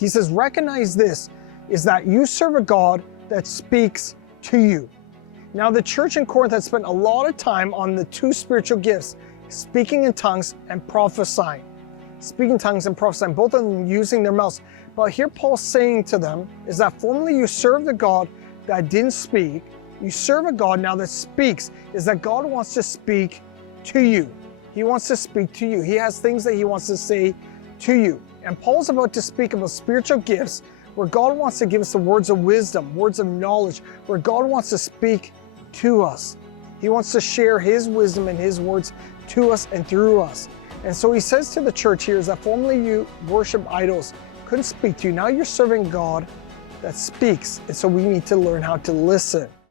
He says, recognize this, is that you serve a God that speaks to you. Now the church in Corinth had spent a lot of time on the two spiritual gifts, speaking in tongues and prophesying. Speaking tongues and prophesying, both of them using their mouths. But here Paul's saying to them is that formerly you served a God that didn't speak. You serve a God now that speaks, is that God wants to speak to you. He wants to speak to you. He has things that he wants to say to you. And Paul's about to speak about spiritual gifts where God wants to give us the words of wisdom, words of knowledge, where God wants to speak to us. He wants to share his wisdom and his words to us and through us. And so he says to the church here is that formerly you worship idols, couldn't speak to you. Now you're serving God that speaks. And so we need to learn how to listen.